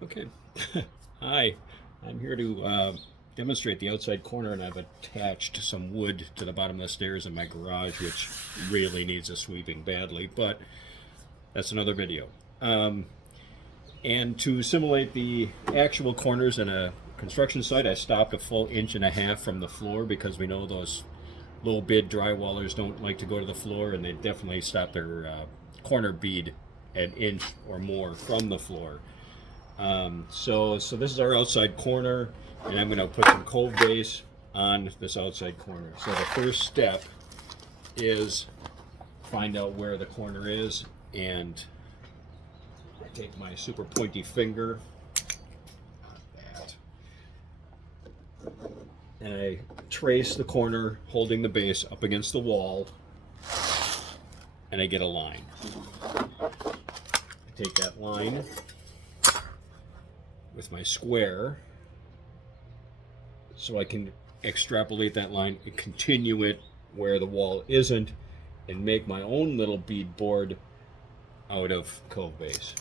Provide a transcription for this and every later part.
Okay. Hi, I'm here to demonstrate the outside corner, and I've attached some wood to the bottom of the stairs in my garage, which really needs a sweeping badly, but that's another video. Um, and to simulate the actual corners in a construction site, I stopped a full inch and a half from the floor because we know those low bid drywallers don't like to go to the floor, and they definitely stop their corner bead an inch or more from the floor. So this is our outside corner, and I'm going to put some cove base on this outside corner. So the first step is find out where the corner is, and I take my super pointy finger, like that, and I trace the corner holding the base up against the wall, and I get a line. I take that line with my square so I can extrapolate that line and continue it where the wall isn't and make my own little bead board out of cove base.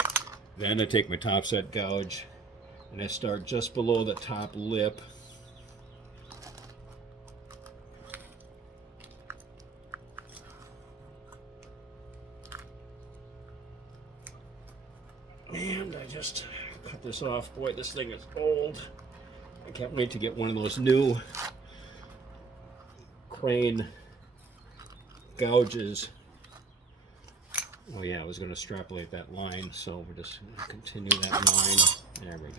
Then I take my top set gouge and I start just below the top lip, and I just cut this off. Boy, this thing is old. I can't wait to get one of those new crane gouges. Oh yeah, I was going to extrapolate that line, so we're just going to continue that line. There we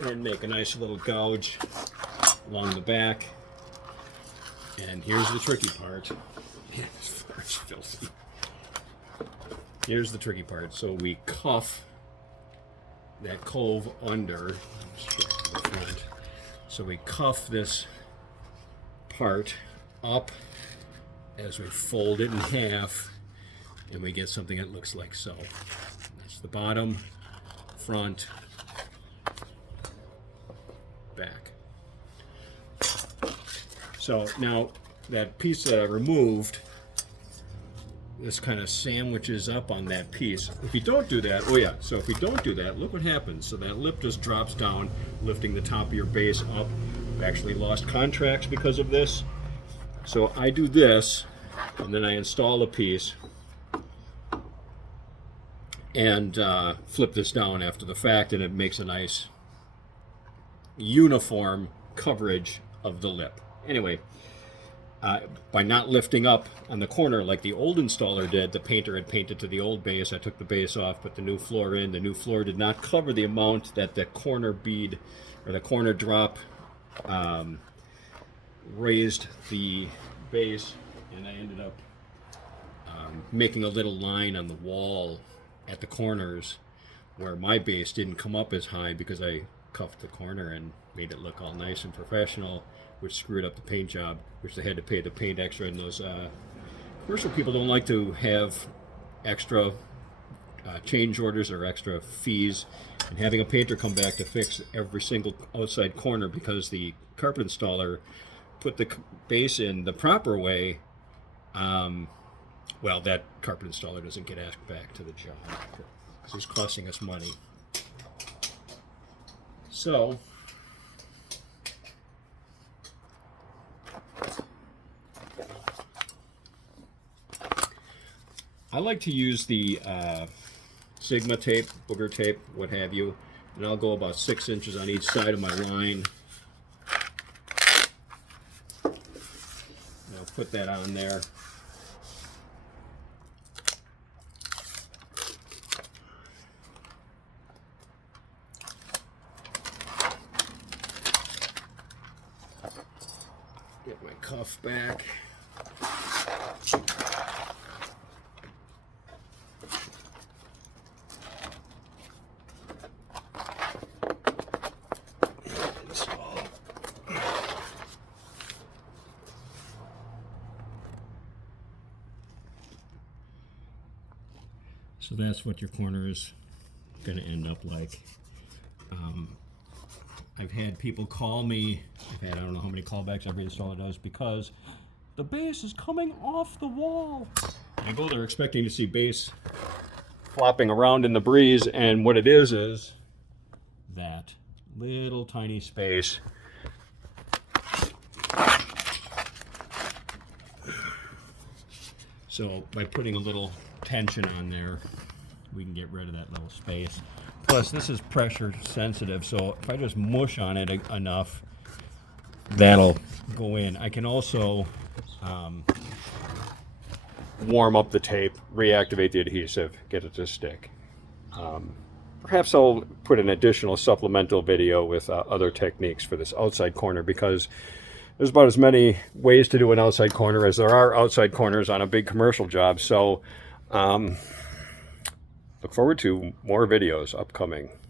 go. And make a nice little gouge along the back. And here's the tricky part. Man, this floor's filthy. Here's the tricky part. So we cuff that cove under. The front. So we cuff this part up as we fold it in half, and we get something that looks like so. That's the bottom, front, back. So now that piece that I removed, this kind of sandwiches up on that piece. If you don't do that, oh yeah, so if we don't do that, look what happens. So that lip just drops down, lifting the top of your base up. I've actually lost contracts because of this. So I do this, and then I install a piece and flip this down after the fact, and it makes a nice uniform coverage of the lip. Anyway, by not lifting up on the corner like the old installer did, the painter had painted to the old base. I took the base off, put the new floor in. The new floor did not cover the amount that the corner bead or the corner drop raised the base, and I ended up making a little line on the wall at the corners where my base didn't come up as high because I cuffed the corner and made it look all nice and professional, which screwed up the paint job, which they had to pay the paint extra. And those commercial people don't like to have extra change orders or extra fees, and having a painter come back to fix every single outside corner because the carpet installer put the base in the proper way. Well, that carpet installer doesn't get asked back to the job because it's costing us money. So I like to use the Sigma tape, booger tape, what have you, and I'll go about 6 inches on each side of my line. And I'll put that on there. Get my cuff back. So that's what your corner is going to end up like. I've had people call me. I've had I don't know how many callbacks every installer does because the base is coming off the wall. I go there expecting to see base flopping around in the breeze, and what it is that little tiny space. So by putting a little tension on there, we can get rid of that little space. Plus, this is pressure sensitive, so if I just mush on it enough, that'll go in. I can also warm up the tape, reactivate the adhesive, get it to stick. Perhaps I'll put an additional supplemental video with other techniques for this outside corner, because there's about as many ways to do an outside corner as there are outside corners on a big commercial job. So look forward to more videos upcoming.